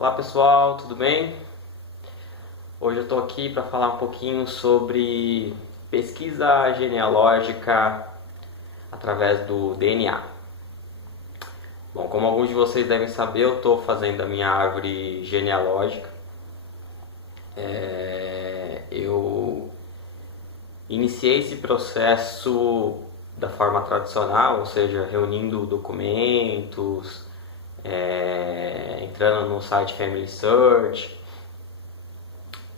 Olá pessoal, tudo bem? Hoje eu estou aqui para falar um pouquinho sobre pesquisa genealógica através do DNA. Bom, como alguns de vocês devem saber, eu estou fazendo a minha árvore genealógica. Eu iniciei esse processo da forma tradicional, ou seja, reunindo documentos, entrando no site Family Search,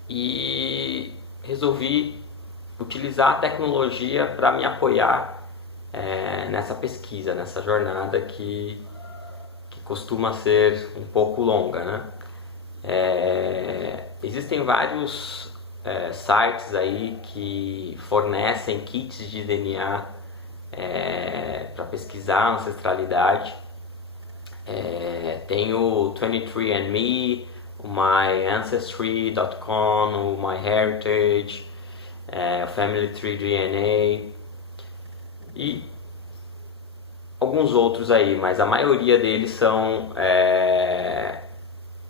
e resolvi utilizar a tecnologia para me apoiar nessa pesquisa, nessa jornada que costuma ser um pouco longa, né? Existem vários sites aí que fornecem kits de DNA para pesquisar a ancestralidade. Tem o 23andMe, o MyAncestry.com, o MyHeritage, o Family Tree DNA e alguns outros aí, mas a maioria deles são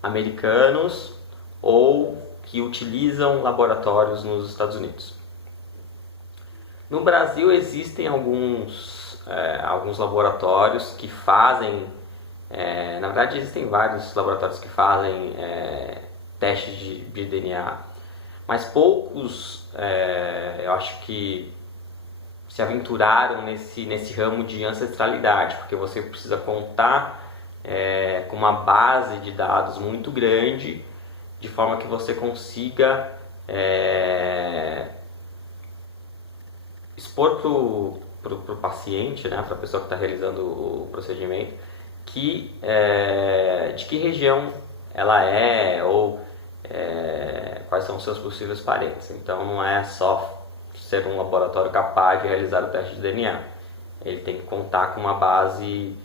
americanos ou que utilizam laboratórios nos Estados Unidos. No Brasil existem alguns laboratórios que fazem, na verdade existem vários laboratórios que fazem testes de DNA, mas poucos eu acho que se aventuraram nesse ramo de ancestralidade, porque você precisa contar com uma base de dados muito grande, de forma que você consiga expor para o paciente, né, para a pessoa que está realizando o procedimento, de que região ela é ou quais são os seus possíveis parentes. Então não é só ser um laboratório capaz de realizar o teste de DNA. Ele tem que contar com uma base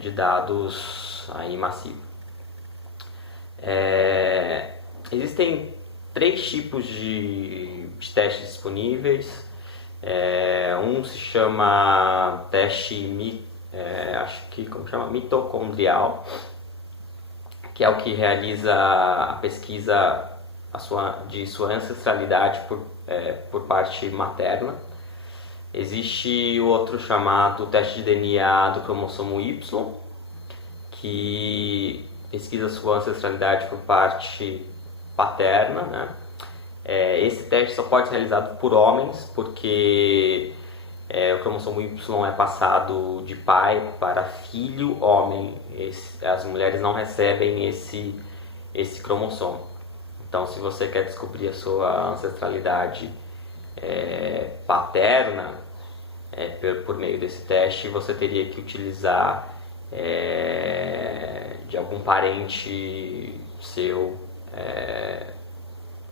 de dados aí massiva. Existem 3 tipos de testes disponíveis. Um se chama teste mitocondrial, que é o que realiza a pesquisa de sua ancestralidade por parte materna. Existe o outro chamado teste de DNA do cromossomo Y, que pesquisa sua ancestralidade por parte paterna, né? Esse teste só pode ser realizado por homens, porque o cromossomo Y é passado de pai para filho homem. As mulheres não recebem esse cromossomo. Então, se você quer descobrir a sua ancestralidade paterna por meio desse teste, você teria que utilizar de algum parente seu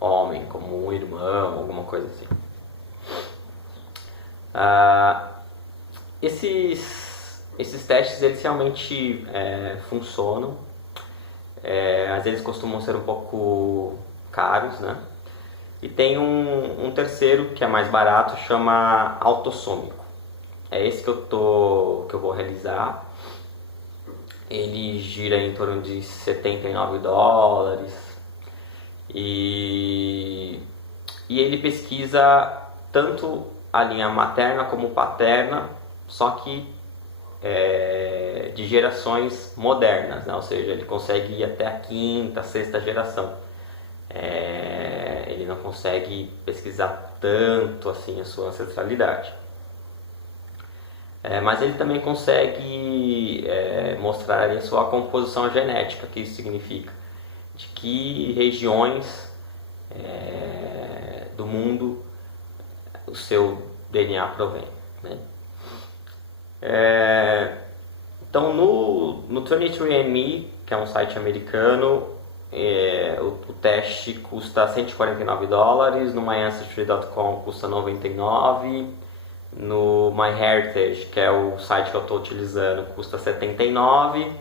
homem, como um irmão, alguma coisa assim. Esses testes eles realmente funcionam, às vezes costumam ser um pouco caros, né? E tem um terceiro que é mais barato, chama autossômico. É esse que eu vou realizar. Ele gira em torno de $79 e ele pesquisa tanto a linha materna como paterna, só que de gerações modernas, né? Ou seja, ele consegue ir até a 5ª, 6ª geração. Ele não consegue pesquisar tanto assim a sua ancestralidade. Mas ele também consegue mostrar a sua composição genética, que isso significa de que regiões do mundo o seu DNA provém, né? Então no 23andMe, que é um site americano, o teste custa $149, no MyAncestry.com custa $99, no MyHeritage, que é o site que eu estou utilizando, custa $79,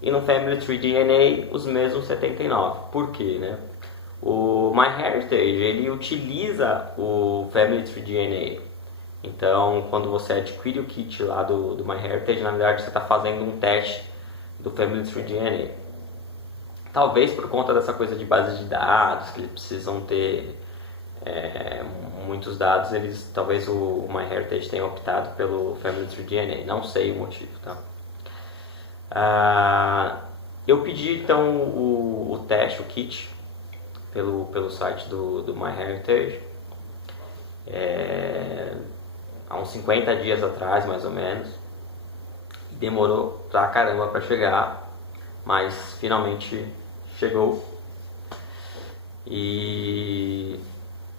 e no Family Tree DNA os mesmos $79. Por quê, né? O MyHeritage ele utiliza o Family Tree DNA. Então, quando você adquire o kit lá do MyHeritage, na verdade você está fazendo um teste do Family Tree DNA. Talvez por conta dessa coisa de base de dados, que eles precisam ter muitos dados, talvez o MyHeritage tenha optado pelo Family Tree DNA, não sei o motivo, tá? Eu pedi então o teste, o kit, pelo site do MyHeritage, há uns 50 dias atrás, mais ou menos, e demorou pra caramba para chegar, mas finalmente chegou. E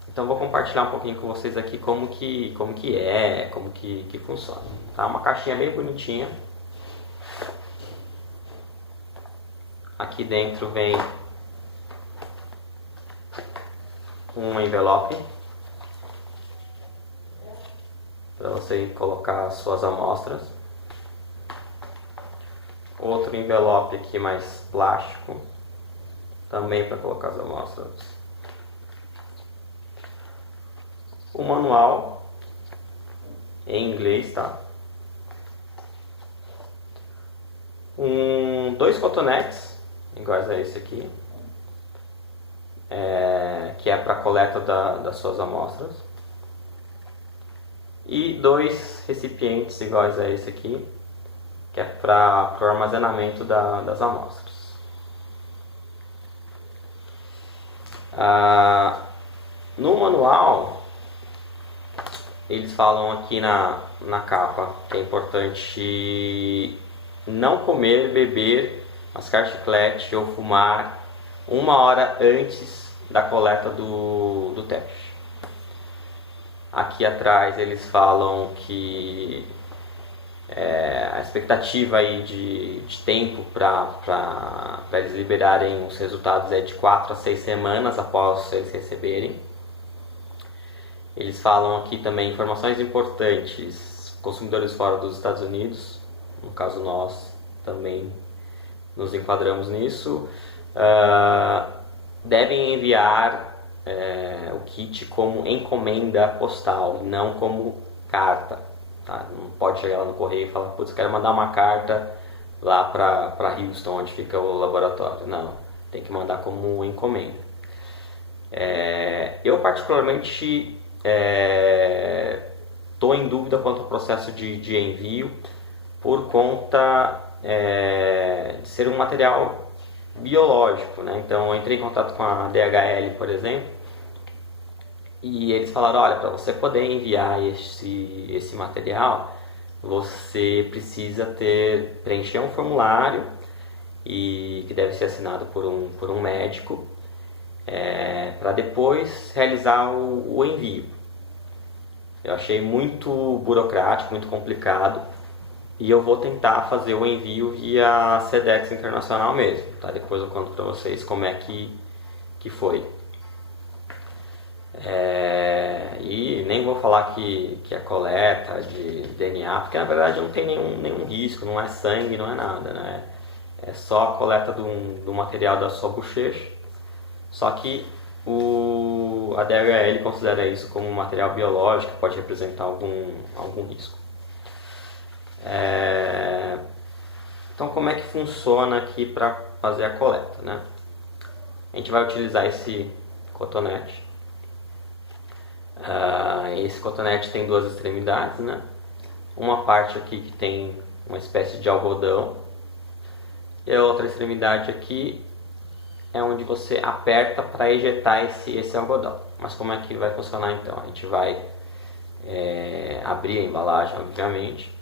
então vou compartilhar um pouquinho com vocês aqui como que funciona. Tá? Uma caixinha bem bonitinha. Aqui dentro vem um envelope para você colocar as suas amostras. Outro envelope aqui mais plástico, também para colocar as amostras. O manual em inglês, tá? Dois cotonetes iguais a esse aqui, que é para coleta das suas amostras, e dois recipientes iguais a esse aqui, que é para o armazenamento das amostras. No manual, eles falam aqui na capa que é importante não comer, beber, mascar chiclete ou fumar 1 hora antes da coleta do teste. Aqui atrás eles falam que a expectativa aí de tempo para eles liberarem os resultados é de 4 a 6 semanas após eles receberem. Eles falam aqui também informações importantes: consumidores fora dos Estados Unidos, no caso nós também nos enquadramos nisso, devem enviar o kit como encomenda postal, não como carta. Tá? Não pode chegar lá no correio e falar, putz, quero mandar uma carta lá para Houston, onde fica o laboratório. Não, tem que mandar como encomenda. Eu particularmente estou em dúvida quanto ao processo de envio, por conta de ser um material biológico, né? Então eu entrei em contato com a DHL, por exemplo, e eles falaram, olha, para você poder enviar esse material, você precisa preencher um formulário que deve ser assinado por um médico, para depois realizar o envio. Eu achei muito burocrático, muito complicado, e eu vou tentar fazer o envio via Sedex Internacional mesmo, tá? Depois eu conto para vocês como é que foi. E nem vou falar que é coleta de DNA, porque na verdade não tem nenhum risco, não é sangue, não é nada, né? É só a coleta do material da sua bochecha. Só que a DHL considera isso como um material biológico que pode representar algum risco. Então como é que funciona aqui para fazer a coleta, né? A gente vai utilizar esse cotonete. Esse cotonete tem duas extremidades, né? Uma parte aqui que tem uma espécie de algodão, e a outra extremidade aqui é onde você aperta para ejetar esse algodão. Mas como é que vai funcionar então? A gente vai abrir a embalagem, obviamente,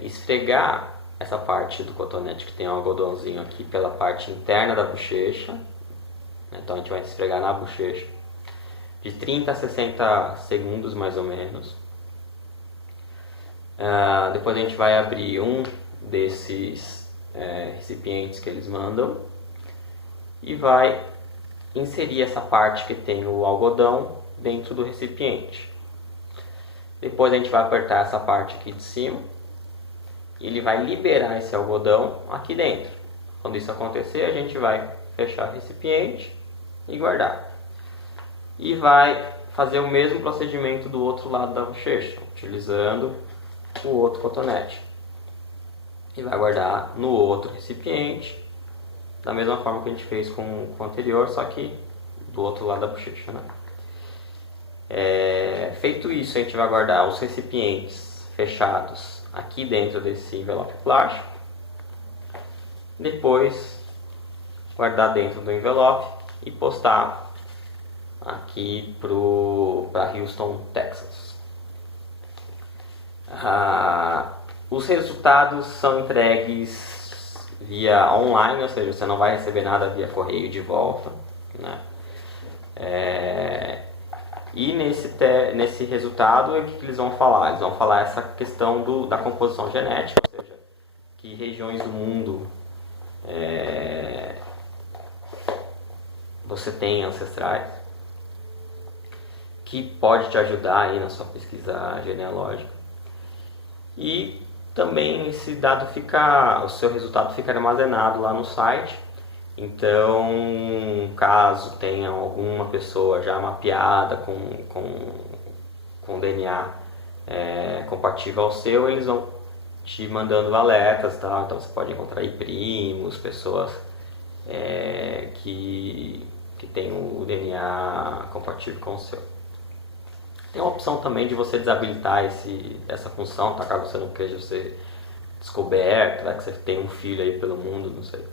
esfregar essa parte do cotonete que tem um algodãozinho aqui pela parte interna da bochecha. Então a gente vai esfregar na bochecha de 30 a 60 segundos mais ou menos. Depois a gente vai abrir um desses recipientes que eles mandam e vai inserir essa parte que tem o algodão dentro do recipiente. Depois a gente vai apertar essa parte aqui de cima e ele vai liberar esse algodão aqui dentro. Quando isso acontecer, a gente vai fechar o recipiente e guardar. E vai fazer o mesmo procedimento do outro lado da bochecha, utilizando o outro cotonete. E vai guardar no outro recipiente da mesma forma que a gente fez com o anterior, só que do outro lado da bochecha, né? Feito isso, a gente vai guardar os recipientes fechados aqui dentro desse envelope plástico. Depois, guardar dentro do envelope e postar aqui para Houston, Texas. Os resultados são entregues via online, ou seja, você não vai receber nada via correio de volta, né? E nesse resultado, o que eles vão falar? Eles vão falar essa questão da composição genética, ou seja, que regiões do mundo você tem ancestrais, que pode te ajudar aí na sua pesquisa genealógica. E também o seu resultado fica armazenado lá no site. Então, caso tenha alguma pessoa já mapeada com DNA compatível ao seu, eles vão te mandando alertas, tá? Então você pode encontrar aí primos, pessoas que têm o DNA compatível com o seu. Tem a opção também de você desabilitar essa função, tá? Caso você não queira ser descoberto, né? Que você tem um filho aí pelo mundo, não sei.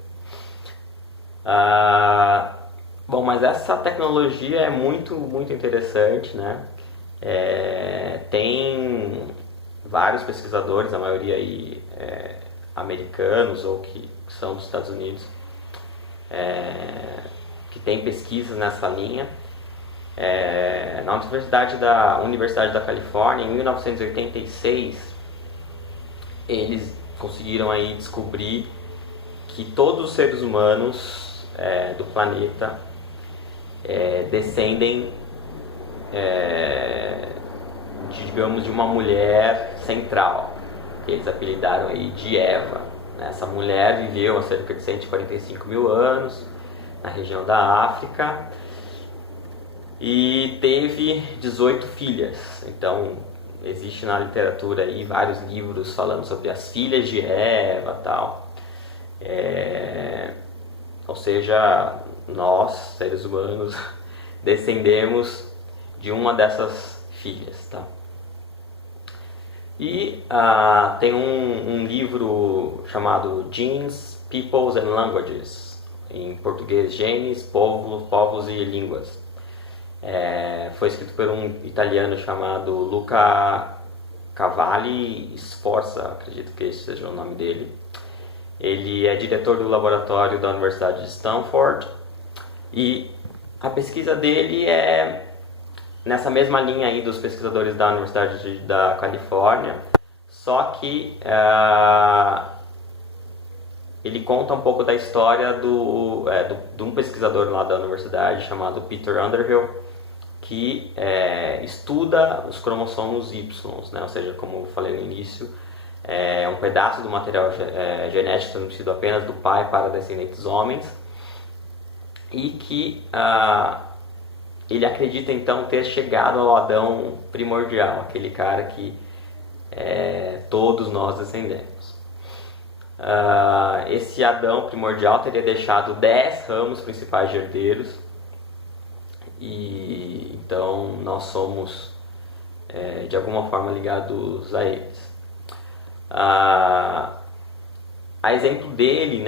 Bom, mas essa tecnologia é muito, muito interessante, né? Tem vários pesquisadores, a maioria aí americanos ou que são dos Estados Unidos, que tem pesquisas nessa linha. Na Universidade da Califórnia, em 1986, eles conseguiram aí descobrir que todos os seres humanos do planeta descendem de uma mulher central, que eles apelidaram aí de Eva. Essa mulher viveu há cerca de 145 mil anos na região da África e teve 18 filhas. Então existe na literatura aí vários livros falando sobre as filhas de Eva e tal. Ou seja, nós, seres humanos, descendemos de uma dessas filhas, tá? E tem um livro chamado Genes, Peoples and Languages, em português, Genes, Povos e Línguas. Foi escrito por um italiano chamado Luca Cavalli Sforza, acredito que esse seja o nome dele. Ele é diretor do laboratório da Universidade de Stanford e a pesquisa dele é nessa mesma linha aí dos pesquisadores da Universidade da Califórnia, só que ele conta um pouco da história de um pesquisador lá da universidade chamado Peter Underhill, que estuda os cromossomos Y, né? Ou seja, como eu falei no início, um pedaço do material genético transmitido apenas do pai para descendentes homens, e que ele acredita então ter chegado ao Adão primordial, aquele cara que todos nós descendemos. Esse Adão primordial teria deixado 10 ramos principais de herdeiros, e então nós somos de alguma forma ligados a eles. A exemplo dele, né,